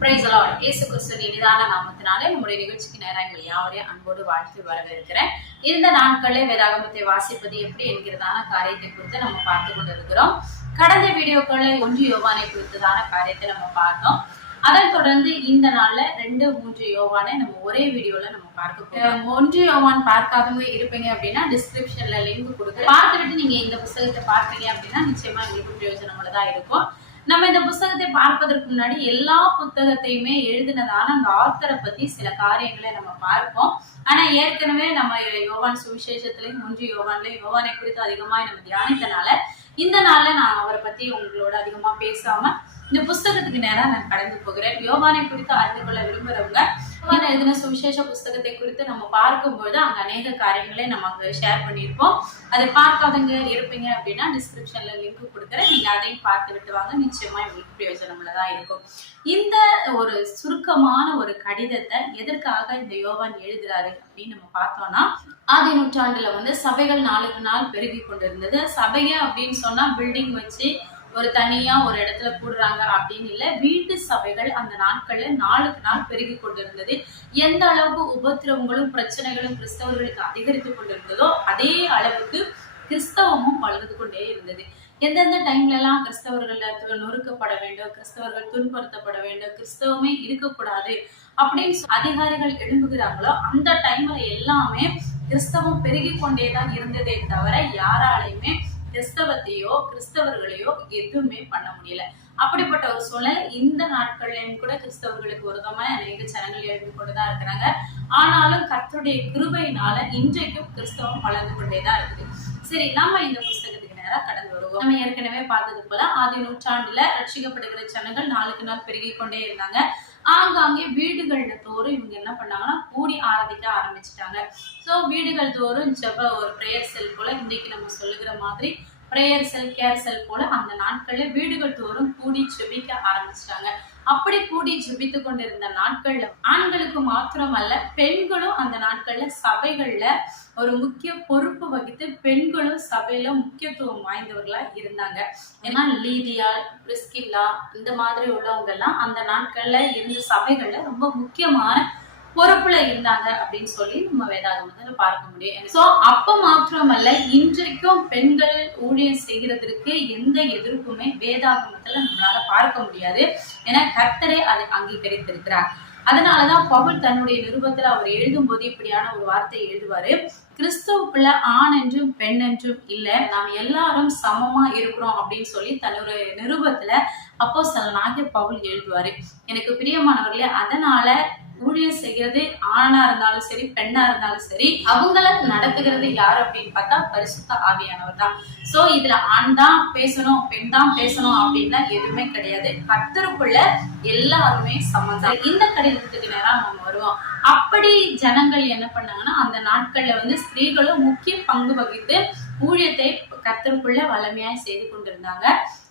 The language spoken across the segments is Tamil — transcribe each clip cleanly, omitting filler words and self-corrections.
Praise the Lord. இயேசு கிறிஸ்துவின் இனிதான நாமத்தினாலே நம்முடைய நிகழ்ச்சிக்கு நேராக எங்கள் யாவரையும் அன்போடு வாழ்த்து வரவேற்கிறேன். இந்த நாட்களில் வேதாகமத்தை வாசிப்பது எப்படி என்கிறதான காரியத்தை குறித்து நம்ம பார்த்து கொண்டிருக்கிறோம். கடந்த வீடியோக்களில் 1 யோவானை குறித்ததான காரியத்தை நம்ம பார்த்தோம். அதன் தொடர்ந்து இந்த நாள்ல 2-3 யோவானை நம்ம ஒரே வீடியோல நம்ம பார்க்க போறோம். 1 யோவான் பார்க்காதவங்க இருப்பீங்க அப்படின்னா டிஸ்கிரிப்ஷன்ல லிங்க் கொடுக்குறேன். பார்த்துட்டு நீங்க இந்த புத்தகத்தை பார்த்தீங்க அப்படின்னா நிச்சயமா உங்களுக்கு பிரயோஜனமுள்ளதா இருக்கும். நம்ம இந்த புத்தகத்தை பார்ப்பதற்கு முன்னாடி எல்லா புத்தகத்தையுமே எழுதினதான அந்த ஆத்தரை பத்தி சில காரியங்களை நம்ம பார்ப்போம். ஆனா ஏற்கனவே நம்ம யோவான் சுவிசேஷத்திலையும் 1 யோவான்லயும் யோவானை குறித்து அதிகமா நம்ம தியானித்தனால இந்த நாள்ல நான் அவரை பத்தி உங்களோட அதிகமா பேசாம இந்த புஸ்தகத்துக்கு நேரா நான் கடந்து போகிறேன். யோவானை குறித்து அறிந்து கொள்ள விரும்புறவங்க எழுதின சுவிசேஷ புஸ்தகத்தை குறித்து நம்ம பார்க்கும்போது அங்க அநேக காரியங்களை நம்ம அங்க ஷேர் பண்ணியிருப்போம். அதை பார்க்காதவங்க இருப்பீங்க அப்படின்னா டிஸ்கிரிப்ஷன்ல லிங்க் கொடுக்குறேன். நீங்க அதையும் பார்த்து விட்டு வாங்க. நிச்சயமா உங்களுக்கு பிரயோஜனமுள்ளதா இருக்கும். இந்த ஒரு சுருக்கமான ஒரு கடிதத்தை எதற்காக இந்த யோவான் எழுதுறாரு அப்படின்னு நம்ம பார்த்தோம்னா, ஆதி நூற்றாண்டுல சபைகள் நாளுக்கு நாள் பெருகி கொண்டிருந்தது. சபைய அப்படின்னு சொன்னா பில்டிங் வச்சு ஒரு தனியா ஒரு இடத்துல கூடுறாங்க அப்படின்னு இல்ல, வீட்டு சபைகள் அந்த நாட்கள்ல நாளுக்கு நாள் பெருகி கொண்டிருந்தது. எந்த அளவுக்கு உபத்திரவங்களும் பிரச்சனைகளும் கிறிஸ்தவர்களுக்கு அதிகரித்து கொண்டிருந்ததோ அதே அளவுக்கு கிறிஸ்தவமும் வளர்ந்து கொண்டே இருந்தது. எந்தெந்த டைம்ல எல்லாம் கிறிஸ்தவர்கள் நொறுக்கப்பட வேண்டும், கிறிஸ்தவர்கள் துன்புறுத்தப்பட வேண்டும், கிறிஸ்தவமே இருக்கக்கூடாது அப்படின்னு அதிகாரிகள் எழும்புகிறாங்களோ அந்த டைம்ல எல்லாமே கிறிஸ்தவம் பெருகி கொண்டேதான் இருந்ததே தவிர யாராலையுமே கிறிஸ்தவத்தையோ கிறிஸ்தவர்களையோ எதுவுமே பண்ண முடியல. அப்படிப்பட்ட ஒரு சூழல் இந்த நாட்கள்லயும் கூட கிறிஸ்தவர்களுக்கு விரோதமா அநேக ஜனங்கள் எழுந்து கொண்டுதான் இருக்கிறாங்க. ஆனாலும் கர்த்தருடைய கிருபையினால இன்றைக்கும் கிறிஸ்தவம் வளர்ந்து கொண்டேதான் இருக்குது. சரி, நம்ம இந்த புஸ்தகத்துக்கு நேரா கடந்து வருவோம். நம்ம ஏற்கனவே பார்த்தது போல ஆதி நூற்றாண்டுல ரட்சிக்கப்படுகிற ஜனங்கள் நாளுக்கு நாள் பெருகி கொண்டே இருந்தாங்க. ஆங்காங்கே வீடுகள்ல தோறும் இவங்க என்ன பண்ணாங்கன்னா கூடி ஆராதிக்க ஆரம்பிச்சுட்டாங்க. சோ வீடுகள் தோறும் ஜெப ஒரு பிரேயர் செல் போல இன்னைக்கு நம்ம சொல்லுகிற மாதிரி பிரேயர் செல் கேர் செல் போல அந்த நாட்கள்ல வீடுகள் தோறும் கூடி ஜெபிக்க ஆரம்பிச்சிட்டாங்க. அப்படி கூடி ஜெபித்து கொண்டிருந்த நாட்கள்ல ஆண்களுக்கு மாத்திரமல்ல பெண்களும் அந்த நாட்கள்ல சபைகள்ல ஒரு முக்கிய பொறுப்பு வகித்து பெண்களும் சபையில முக்கியத்துவம் வாய்ந்தவர்களா இருந்தாங்க. ஏன்னா லீதியா, பிரிஸ்கில்லா இந்த மாதிரி உள்ளவங்க எல்லாம் அந்த நாட்கள்ல இருந்த சபைகள்ல ரொம்ப முக்கியமான பொறுப்புல இருந்தாங்க அப்படின்னு சொல்லி நம்ம வேதாகமத்துல பார்க்க முடியும். சோ அப்ப மாத்திரமல்ல இன்றைக்கும் பெண்கள் ஊழியம் செய்கிறதுக்கு எந்த எதிர்ப்புமே வேதாகமத்துல நம்மளால பார்க்க முடியாது. ஏன்னா கர்த்தரே அதை அங்கீகரித்திருக்கிறார். அதனாலதான் பவுல் தன்னுடைய நிருபத்துல அவர் எழுதும் போது இப்படியான ஒரு வார்த்தையை எழுதுவாரு. கிறிஸ்துவுக்குள்ள ஆண் என்றும் பெண் என்றும் இல்ல, நாம் எல்லாரும் சமமா இருக்கிறோம் அப்படின்னு சொல்லி தன்னுடைய நிருபத்துல அப்போஸ்தலனாகிய பவுல் எழுதுவாரு. எனக்கு பிரியமானவர்களே, அதனால ஊழியம் செய்கிறது ஆணா இருந்தாலும் சரி பெண்ணா இருந்தாலும் சரி அவங்கள நடத்துகிறது யார் அப்படின்னு பார்த்தா பரிசுத்த ஆவியானவர் தான். சோ இதுல ஆண் தான் பேசணும் பெண் தான் பேசணும் அப்படின்னா எதுவுமே கிடையாது. கர்த்தருக்குள்ள எல்லாருமே சமந்தான். இந்த கடிதத்துக்கு நேரம் நம்ம வருவோம். அப்படி ஜனங்கள் என்ன பண்ணாங்கன்னா அந்த நாட்கள்ல ஸ்திரீகளும் முக்கிய பங்கு வகித்து ஊழியத்தை கர்த்தருக்குள்ள வலிமையாய் செய்து கொண்டிருந்தாங்க.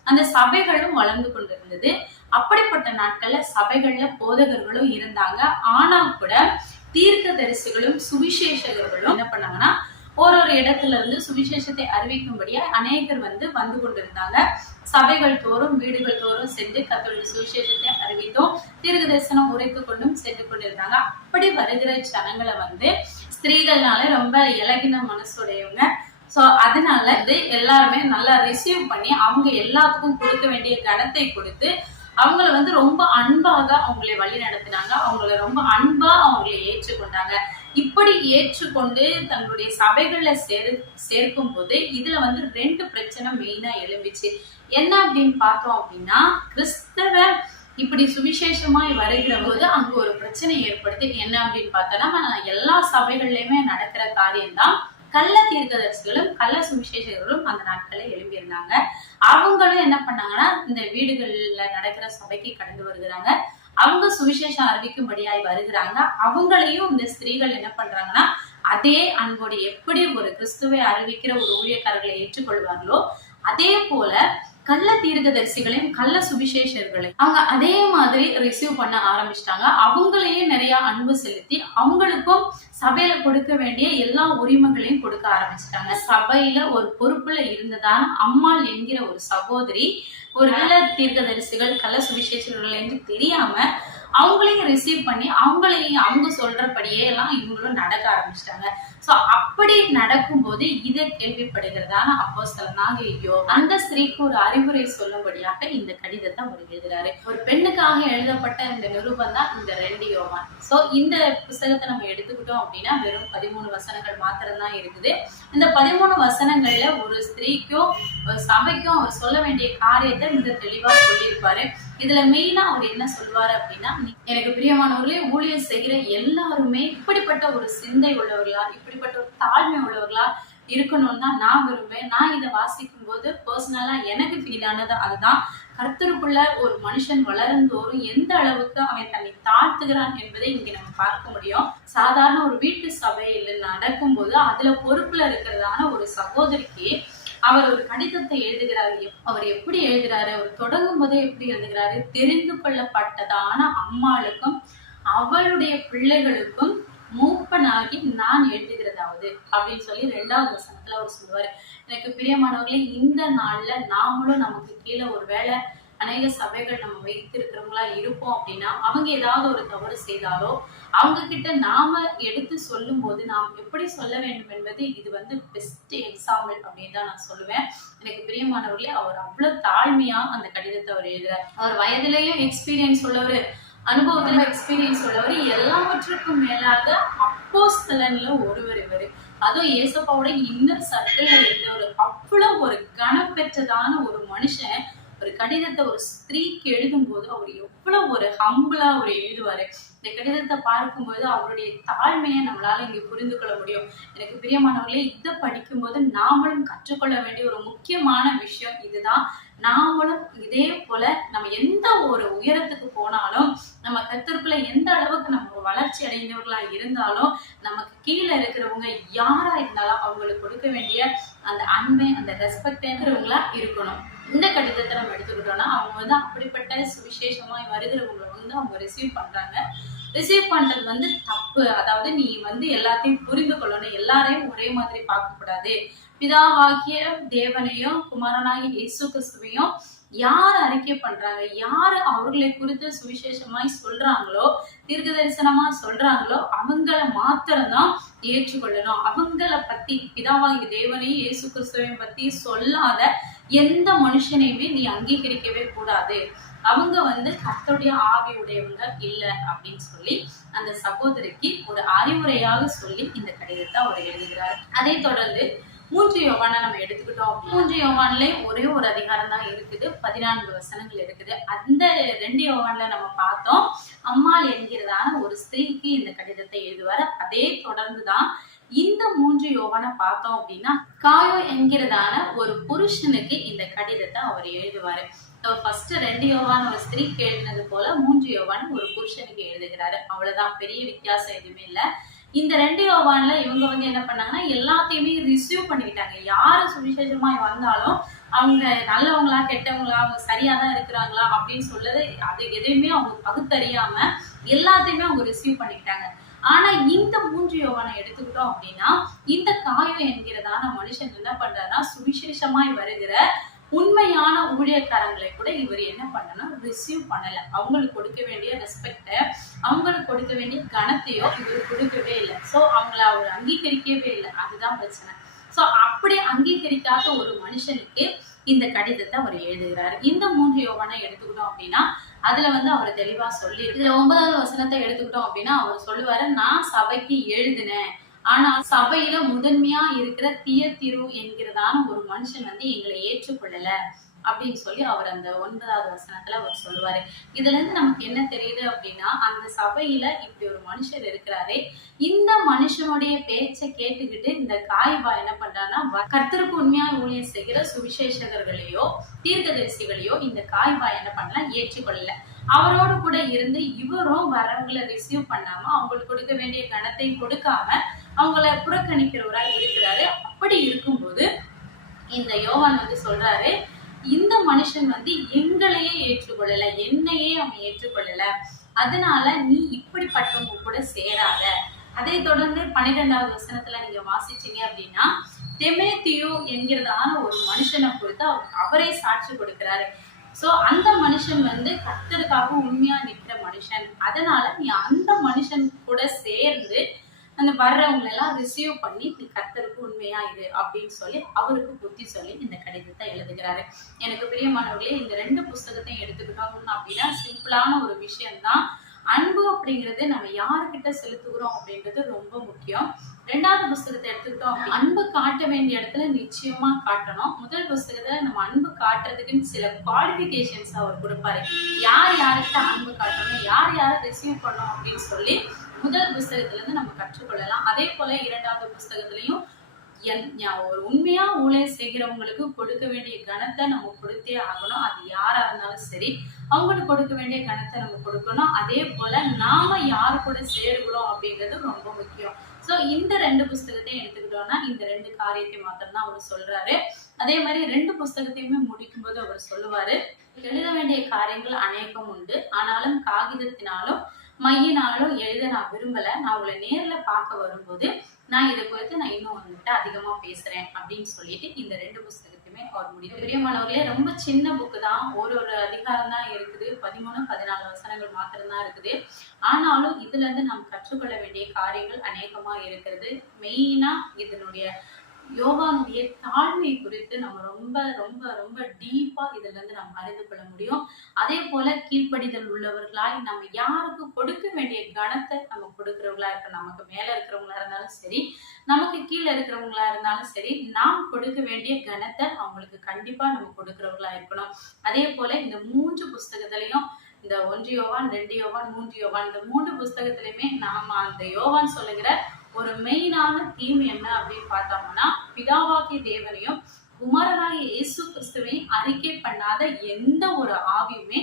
அந்த சபைகளும் வளர்ந்து கொண்டிருந்தது. அப்படிப்பட்ட நாட்கள்ல சபைகள்ல போதகர்களும் இருந்தாங்க. ஆனா கூட தீர்க்கதரிசிகளும் சுவிசேஷகர்களும் என்ன பண்ணாங்கன்னா ஒரு இடத்துல இருந்து சுவிசேஷத்தை அறிவிக்கும்படியா அநேகர் வந்து கொண்டிருந்தாங்க. சபைகள் தோறும் வீடுகள் தோறும் சென்று கர்த்தருடைய சுவிசேஷத்தை அறிவித்தோம், தீர்க்க தரிசனம் உரைத்து கொண்டும் சென்று கொண்டிருந்தாங்க. அப்படி வருகிற ஜனங்களை ஸ்திரீகள்னால ரொம்ப இலகின மனசுடையவங்க. சோ அதனால எல்லாருமே நல்லா ரிசீவ் பண்ணி அவங்க எல்லாத்துக்கும் கொடுக்க வேண்டிய கனத்தை கொடுத்து அவங்கள ரொம்ப அன்பாக அவங்களை வழி நடத்தினாங்க. அவங்கள ரொம்ப அன்பா அவங்களை ஏற்றுக்கொண்டாங்க. இப்படி ஏற்றுக்கொண்டு தங்களுடைய சபைகள்ல சேர்க்கும் போது இதுல 2 பிரச்சனை மெயினா எழும்பிச்சு. என்ன அப்படின்னு பார்த்தோம் அப்படின்னா, கிறிஸ்தவ இப்படி சுவிசேஷமாய் வருகிற போது அங்க ஒரு பிரச்சனை ஏற்படுது. என்ன அப்படின்னு பார்த்தோம்னா, எல்லா சபைகள்லயுமே நடக்கிற காரியம்தான் கள்ள தீர்க்கதரிசிகளும் கள்ள சுவிசேஷகர்களும் அந்த நாட்களை எழும்பியிருந்தாங்க. அவங்களும் என்ன பண்ணாங்கன்னா இந்த வீடுகள்ல நடக்கிற சபைக்கு கடந்து வருகிறாங்க. அவங்க சுவிசேஷம் அறிவிக்கும்படியாய் வருகிறாங்க. அவங்களையும் இந்த ஸ்திரீகள் என்ன பண்றாங்கன்னா அதே அன்போடு எப்படி ஒரு கிறிஸ்துவை அறிவிக்கிற ஒரு ஊழியக்காரர்களை ஏற்றுக்கொள்வார்களோ அதே போல கள்ள தீர்க்கதரிசிகளையும் கள்ள சுவிசேஷர்களையும் அவங்க அதே மாதிரி ரிசீவ் பண்ண ஆரம்பிச்சிட்டாங்க. அவங்களையே நிறைய அன்பு செலுத்தி அவங்களுக்கும் சபையில கொடுக்க வேண்டிய எல்லா உரிமைகளையும் கொடுக்க ஆரம்பிச்சிட்டாங்க. சபையில ஒரு பொறுப்புல இருந்ததான அம்மாள் என்கிற ஒரு சகோதரி ஒரு கள்ள தீர்க்கதரிசிகள் கள்ள சுவிசேஷர்கள் என்று தெரியாம அவங்களையும் ரிசீவ் பண்ணி அவங்க சொல்றபடியே எல்லாம் இவங்களும் நடக்க ஆரம்பிச்சிட்டாங்க. சோ அப்படி நடக்கும்போது இதை கேள்விப்படுகிறதான அப்போஸ்தலனாகிய யோவான் அந்த ஸ்திரீக்கு ஒரு அறிவுரை சொல்லும்படியாக இந்த கடிதத்தை அவர் எழுதுறாரு. ஒரு பெண்ணுக்காக எழுதப்பட்ட இந்த நிருபம் தான் இந்த 2 யோவான். சோ இந்த புத்தகத்தை நம்ம எடுத்துக்கிட்டோம் அப்படின்னா வெறும் 13 வசனங்கள் மாத்திரம் தான் இருக்குது. இந்த 13 வசனங்கள்ல ஒரு ஸ்திரீக்கும் ஒரு சபைக்கும் அவர் சொல்ல வேண்டிய காரியத்தை மிக தெளிவா சொல்லியிருப்பாரு. இதுல மெயினா அவர் என்ன சொல்லுவாரு அப்படின்னா, எனக்கு பிரியமானவர்களே, ஊழியர் செய்கிற எல்லாருமே இப்படிப்பட்ட ஒரு சிந்தை உள்ளவர்களா, இப்படிப்பட்ட ஒரு தாழ்மை உள்ளவர்களா இருக்கணும்னு தான் நான் விரும்புவேன். நான் இதை வாசிக்கும் போது பர்சனலா எனக்கு ஃபீல் ஆனது அதுதான். கர்த்தருக்குள்ள ஒரு மனுஷன் வளர்ந்தோறும் எந்த அளவுக்கு அவன் தன்னை தாழ்த்துகிறான் என்பதை இங்க நம்ம பார்க்க முடியும். சாதாரண ஒரு வீட்டு சபையில் நடக்கும் போது அதுல பொறுப்புல இருக்கிறதான ஒரு சகோதரிக்கு அவர் ஒரு கடிதத்தை எழுதுகிறாரு. அவர் எப்படி எழுதுறாரு, அவர் தொடங்கும் போதே எப்படி எழுதுகிறாரு, தெரிந்து கொள்ளப்பட்டதான அம்மாளுக்கும் அவளுடைய பிள்ளைகளுக்கும் மூப்பனாகி நான் எழுதுகிறதாவது அப்படின்னு சொல்லி 2வது வசனத்துல அவர் சொல்லுவாரு. எனக்கு பிரியமானவர்களே, இந்த நாள்ல நாமளும் நமக்கு கீழே ஒரு வேளை அநேக சபைகள் நம்ம வைத்திருக்கிறவங்களா இருப்போம் அப்படின்னா, அவங்க ஏதாவது ஒரு தவறு செய்தாலோ அவங்க கிட்ட நாம எடுத்து சொல்லும் போது நாம் எப்படி சொல்ல வேண்டும் என்பது இது பெஸ்ட் எக்ஸாம்பிள் அப்படின்னு தான் நான் சொல்லுவேன். எனக்கு பிரியமானவர்களே, அவர் அவ்வளவு தாழ்மையா அந்த கடிதத்தை அவர் எழுதுறார். அவர் வயதிலேயும் எக்ஸ்பீரியன்ஸ் உள்ளவர், அனுபவத்துல எக்ஸ்பீரியன்ஸ் உள்ளவர், எல்லாவற்றுக்கும் மேலாக அப்போஸ்தலன்ல ஒருவர் இவர். அதுவும் இயேசுப்பாவோட இன்னர் சர்க்கிள்ல இருந்தவர். அவ்வளவு ஒரு கனம் பெற்றதான ஒரு மனுஷன் ஒரு கடிதத்தை ஒரு ஸ்திரீக்கு எழுதும் போது அவர் எவ்வளவு ஒரு ஹம்பிளா அவர் எழுதுவாரு. இந்த கடிதத்தை பார்க்கும்போது அவருடைய தாழ்மையை நம்மளால இங்க புரிந்து கொள்ள முடியும். எனக்கு பிரியமானவர்களே, இதை படிக்கும்போது நாமளும் கற்றுக்கொள்ள வேண்டிய ஒரு முக்கியமான விஷயம் இதுதான். நாமளும் இதே போல நம்ம எந்த ஒரு உயரத்துக்கு போனாலும், நம்ம கர்த்தருக்குள்ள எந்த அளவுக்கு நம்ம வளர்ச்சி அடைந்தவர்களா இருந்தாலும், நமக்கு கீழே இருக்கிறவங்க யாரா இருந்தாலும் அவங்களுக்கு கொடுக்க வேண்டிய அந்த அன்பை, அந்த ரெஸ்பெக்ட்ங்கிறவங்களா இருக்கணும். இந்த கடிதத்தை நம்ம எடுத்துக்கிட்டோம்னா அவங்க அப்படிப்பட்ட சுவிசேஷமாய் வருகிறவங்களை அவங்க ரிசீவ் பண்றாங்க. ரிசீவ் பண்றது தப்பு. அதாவது நீ எல்லாத்தையும் புரிந்து கொள்ளணும், எல்லாரையும் ஒரே மாதிரி பார்க்க கூடாது. பிதாவாகிய தேவனையும் குமாரனாகிய இயேசு கிறிஸ்துவையும் யார் அறிக்கை பண்றாங்க, யாரு அவர்களை குறித்து சுவிசேஷமாய் சொல்றாங்களோ, தீர்க்க தரிசனமா சொல்றாங்களோ அவங்கள மாத்திரம்தான் ஏற்றுக்கொள்ளணும். அவங்கள பத்தி, பிதாவாகிய தேவனையும் இயேசு கிறிஸ்துவையும் பத்தி சொல்லாத எந்த மனுஷனையுமே நீ அங்கீகரிக்கவே கூடாது. அவங்க கர்த்தருடைய ஆவி உடையவங்க இல்ல அப்படின்னு சொல்லி அந்த சகோதரிக்கு ஒரு அறிவுரையாக சொல்லி இந்த கடிதத்தை அவர் எழுதுகிறார். அதை தொடர்ந்து 3 யோவானை நம்ம எடுத்துக்கிட்டோம். 3 யோவான்ல ஒரே ஒரு அதிகாரம் தான் இருக்குது, 14 வசனங்கள் இருக்குது. அந்த 2 யோவான்ல நம்ம பார்த்தோம், அம்மாள் என்கிறதான ஒரு ஸ்திரீக்கு இந்த கடிதத்தை எழுதுவாரு. அதே தொடர்ந்துதான் இந்த 3 யோவானை பார்த்தோம் அப்படின்னா, காயோ என்கிறதான ஒரு புருஷனுக்கு இந்த கடிதத்தை அவர் எழுதுவாரு. ஃபர்ஸ்ட் 2 யோவான் ஒரு ஸ்திரீக்கு எழுதினது போல 3 யோவான் ஒரு புருஷனுக்கு எழுதுகிறாரு. அவ்வளவுதான், பெரிய வித்தியாசம் எதுவுமே இல்லை. இந்த 2 யோவான்ல இவங்க என்ன பண்ணாங்கன்னா, எல்லாத்தையுமே ரிசீவ் பண்ணிக்கிட்டாங்க. யாரு சுவிசேஷமா வந்தாலும் அவங்க நல்லவங்களா கெட்டவங்களா, அவங்க சரியாதான் இருக்கிறாங்களா அப்படின்னு சொல்லது அது எதையுமே அவங்க பகுத்தறியாம எல்லாத்தையுமே அவங்க ரிசீவ் பண்ணிக்கிட்டாங்க. ஆனா இந்த 3 யோவானை எடுத்துக்கிட்டோம் அப்படின்னா, இந்த காயோ என்கிறதான மனுஷன் என்ன பண்றாருன்னா, சுவிசேஷமாய் வருகிற உண்மையான ஊழியக்காரங்களை கூட இவர் என்ன பண்ணணும், ரிசீவ் பண்ணல. அவங்களுக்கு கொடுக்க வேண்டிய ரெஸ்பெக்ட, அவங்களுக்கு கொடுக்க வேண்டிய கனத்தையோ இவர் கொடுக்கவே இல்லை. சோ அவங்கள அவர் அங்கீகரிக்கவே இல்லை. அதுதான் பிரச்சனை. சோ அப்படி அங்கீகரிக்காத ஒரு மனுஷனுக்கு இந்த கடிதத்தை அவர் எழுதுகிறாரு. இந்த 3 யோவானை எடுத்துக்கிட்டோம் அப்படின்னா அதுல அவர் தெளிவா சொல்லி, இதுல 9வது வசனத்தை எடுத்துக்கிட்டோம் அப்படின்னா அவர் சொல்லுவாரு, நான் சபைக்கு எழுதினேன், ஆனா சபையில முதன்மையா இருக்கிற தியத்திரு என்கிறதான ஒரு மனுஷன் எங்களை ஏற்றுக்கொள்ளல அப்படின்னு சொல்லி அவர் அந்த 9வது வசனத்துல அவர் சொல்லுவாரு. இதுல இருந்து நமக்கு என்ன தெரியுது அப்படின்னா, அந்த சபையில இப்படி ஒரு மனுஷர் இருக்கிறாரே, இந்த மனுஷனுடைய பேச்சை கேட்டுக்கிட்டு இந்த காய்பா என்ன பண்றாருன்னா, கர்த்தருக்கு உண்மையா ஊழியம் செய்கிற சுவிசேஷகர்களையோ தீர்க்கதரிசிகளையோ இந்த காய்பா என்ன பண்ணலாம், ஏற்றுக்கொள்ளல. அவரோடு கூட இருந்து இவரும் வரவங்களை ரிசீவ் பண்ணாம, அவங்களுக்கு கொடுக்க வேண்டிய கணத்தை கொடுக்காம அவங்கள புறக்கணிக்கிறவரா இருக்கிறாரு. அப்படி இருக்கும்போது இந்த யோவான் சொல்றாரு, இந்த மனுஷன் எங்களையே ஏற்றுக்கொள்ளல, என்னையே அவன் ஏற்றுக்கொள்ளல, அதனால நீ இப்படிப்பட்டவங்க கூட சேராத. அதை தொடர்ந்து 12வது வசனத்துல நீங்க வாசிச்சீங்க அப்படின்னா, தெமேத்தியு என்கிறதான ஒரு மனுஷனை குறித்து அவரே சாட்சி கொடுக்கிறாரு. சோ அந்த மனுஷன் வந்து கர்த்தருக்காக உண்மையா நிற்கிற மனுஷன். அதனால நீ அந்த மனுஷன் கூட சேர்ந்து அந்த வர்றவங்களை எல்லாம் ரிசீவ் பண்ணி நீ கர்த்தருக்கு உண்மையா இரு அப்படின்னு சொல்லி அவருக்கு புத்தி சொல்லி இந்த கடிதத்தை எழுதுகிறாரு. எனக்கு பிரியமானவர்களே, இந்த 2 புஸ்தகத்தையும் எடுத்துக்கிட்டோம் அப்படின்னா சிம்பிளான ஒரு விஷயம்தான். அன்பு அப்படிங்கிறது நம்ம யாருக்கிட்ட செலுத்துகிறோம் அப்படின்றது ரொம்ப முக்கியம். 2வது புஸ்தகத்தை எடுத்துக்கிட்டோம், அன்பு காட்ட வேண்டிய இடத்துல நிச்சயமா காட்டணும். முதல் புஸ்தகத்துல நம்ம அன்பு காட்டுறதுக்குன்னு சில குவாலிபிகேஷன்ஸ் அவர் கொடுப்பாரு. யார் யார்கிட்ட அன்பு காட்டணும், யார் யாரை ரிசீவ் பண்ணணும் அப்படின்னு சொல்லி முதல் புஸ்தகத்துல இருந்து நம்ம கற்றுக்கொள்ளலாம். அதே போல 2வது புஸ்தகத்திலையும் ஒரு உண்மையா ஊழியம் செய்கிறவங்களுக்கு கொடுக்க வேண்டிய கணத்தை நம்ம கொடுத்தே ஆகணும். அது யாரா இருந்தாலும் சரி, அவங்களுக்கு கொடுக்க வேண்டிய கணத்தை நம்ம கொடுக்கணும். அதே போல நாம யாரு கூட சேருகிறோம் அப்படிங்கிறது ரொம்ப முக்கியம். சோ இந்த 2 புஸ்தகத்தையும் எடுத்துக்கிட்டோம்னா இந்த 2 காரியத்தை மாத்திரம் தான் அவர் சொல்றாரு. அதே மாதிரி 2 புஸ்தகத்தையுமே முடிக்கும் போது அவர் சொல்லுவாரு, எழுத வேண்டிய காரியங்கள் அநேகம் உண்டு, ஆனாலும் காகிதத்தினாலும் மையினாலும் எழுத நான் விரும்பல. நான் உங்களை நேர்ல பார்க்க வரும்போது நான் இதை குறித்து நான் இன்னும் வந்துட்டு அதிகமா பேசுறேன் அப்படின்னு சொல்லிட்டு இந்த 2 புஸ்தகத்தையுமே அவர் முடிவு. பிரியமானவர்களே, ரொம்ப சின்ன புக்கு தான், ஒரு அதிகாரம் தான் இருக்குது, 13, 14 வசனங்கள் மாத்திரம்தான் இருக்குது. ஆனாலும் இதுல இருந்து நாம் கற்றுக்கொள்ள வேண்டிய காரியங்கள் அநேகமா இருக்கிறது. மெயினா இதனுடைய யோவானுடைய தாழ்மை குறித்து நம்ம ரொம்ப ரொம்ப ரொம்ப டீப்பா இதுல இருந்து நம்ம அறிந்து கொள்ள முடியும். அதே போல கீழ்ப்படிதல் உள்ளவர்களாய் நம்ம யாருக்கு கொடுக்க வேண்டிய கணத்தை நம்ம கொடுக்கிறவங்களா இருக்க, நமக்கு மேல இருக்கிறவங்களா இருந்தாலும் சரி, நமக்கு கீழே இருக்கிறவங்களா இருந்தாலும் சரி, நாம் கொடுக்க வேண்டிய கணத்தை அவங்களுக்கு கண்டிப்பா நம்ம கொடுக்கிறவங்களா இருக்கணும். அதே போல இந்த 3 புஸ்தகத்திலையும், இந்த 1 யோவான், 2 யோவான், 3 யோவான், இந்த 3 புஸ்தகத்திலுமே நாம அந்த யோவான் சொல்லுகிற ஒரு மெயினான தீம் என்ன அப்படின்னு பார்த்தோம்னா, பிதாவாகிய தேவனையும் குமாரனாகிய இயேசு கிறிஸ்துவையும் அறிக்கை பண்ணாத எந்த ஒரு ஆவியுமே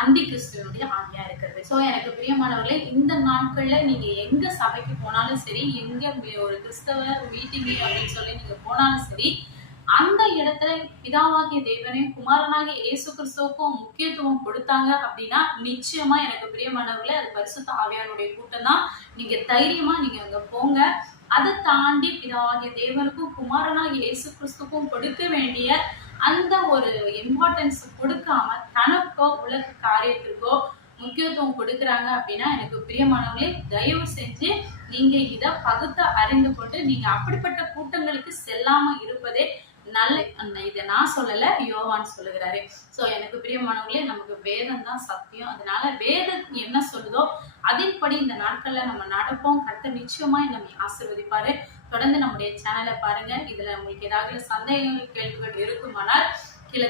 அந்தி கிறிஸ்துவனுடைய ஆவியா இருக்கிறது. சோ எனக்கு பிரியமானவர்களே, இந்த நாட்கள்ல நீங்க எங்க சபைக்கு போனாலும் சரி, எங்க ஒரு கிறிஸ்தவ மீட்டிங் அப்படின்னு சொல்லி நீங்க போனாலும் சரி, அந்த இடத்துல பிதாவாகிய தேவனையும் குமாரனாகிய இயேசு கிறிஸ்துவுக்கும் முக்கியத்துவம் கொடுத்தாங்க அப்படின்னா நிச்சயமா எனக்கு பிரியமானவர்களே அது பரிசுத்த ஆவியானுடைய கூட்டம் தான். நீங்க தைரியமா நீங்க அங்க போங்க. அதை தாண்டி பிதாவாகிய தேவனுக்கும் குமாரனாகிய இயேசு கிறிஸ்துவுக்கும் கொடுக்க வேண்டிய அந்த ஒரு இம்பார்ட்டன்ஸ் கொடுக்காம தனக்கோ உலக காரியத்திற்கோ முக்கியத்துவம் கொடுக்குறாங்க அப்படின்னா எனக்கு பிரியமானவங்களே, தயவு செஞ்சு நீங்க இதை பகுத்து அறிந்து கொண்டு நீங்க அப்படிப்பட்ட கூட்டங்களுக்கு செல்லாம இருப்பதே நல்ல. இதை நான் சொல்லல, யோவான் சொல்லுகிறாரு. சோ எனக்கு பிரியமானவங்களே, நமக்கு வேதம் தான் சத்தியம். அதனால வேதம் என்ன சொல்லுதோ அதன்படி இந்த நாட்கள்ல நம்ம நடப்போம். கர்த்தர் நிச்சயமா நம்ம ஆசீர்வதிப்பாரு. தொடர்ந்து நம்முடைய சேனலை பாருங்க. இதுல உங்களுக்கு ஏதாவது சந்தேகங்கள், கேள்விகள் இருக்குமானால் கீழே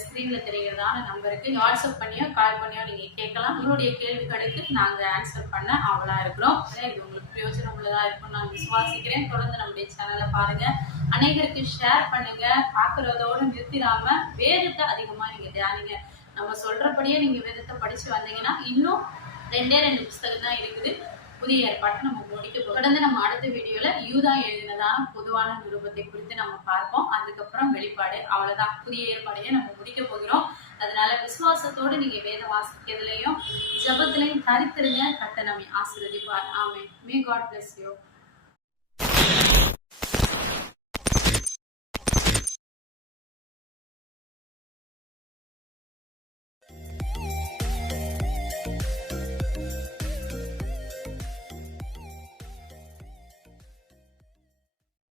ஸ்கிரீன்ல தெரிகிறதான நம்பருக்கு வாட்ஸ்அப் பண்ணியோ கால் பண்ணியோ நீங்க கேட்கலாம். உங்களுடைய கேள்விகளுக்கு நாங்க ஆன்சர் பண்ண அவளா இருக்கிறோம். இது உங்களுக்கு பிரயோஜனம் உள்ளதா இருக்கும் நான் விசுவாசிக்கிறேன். தொடர்ந்து நம்முடைய சேனலை பாருங்க, அநேகருக்கு ஷேர் பண்ணுங்க. பாக்குறதோடு நிறுத்திடாம வேதத்தை அதிகமா நீங்க தியானிங்க. நம்ம சொல்றபடியே நீங்க வேதத்தை படிச்சு வந்தீங்கன்னா இன்னும் 2 புஸ்தகம் தான் இருக்குது. புதிய ஏற்பாட்டை நம்ம முடிக்க போறோம். தொடர்ந்து நம்ம அடுத்த வீடியோல யூதா எழுதினதான பொதுவான நிருபத்தை குறித்து நம்ம பார்ப்போம். அதுக்கப்புறம் வெளிப்பாடு, அவ்வளவுதான். புதிய ஏற்பாடையே நம்ம முடிக்க போகிறோம். அதனால விசுவாசத்தோடு நீங்க வேத வாசிக்கிறதுலயும் ஜபத்திலையும் கருத்துருங்க. கர்த்தர் நம்மை ஆசீர்வதிப்பார். ஆமென். May God bless you.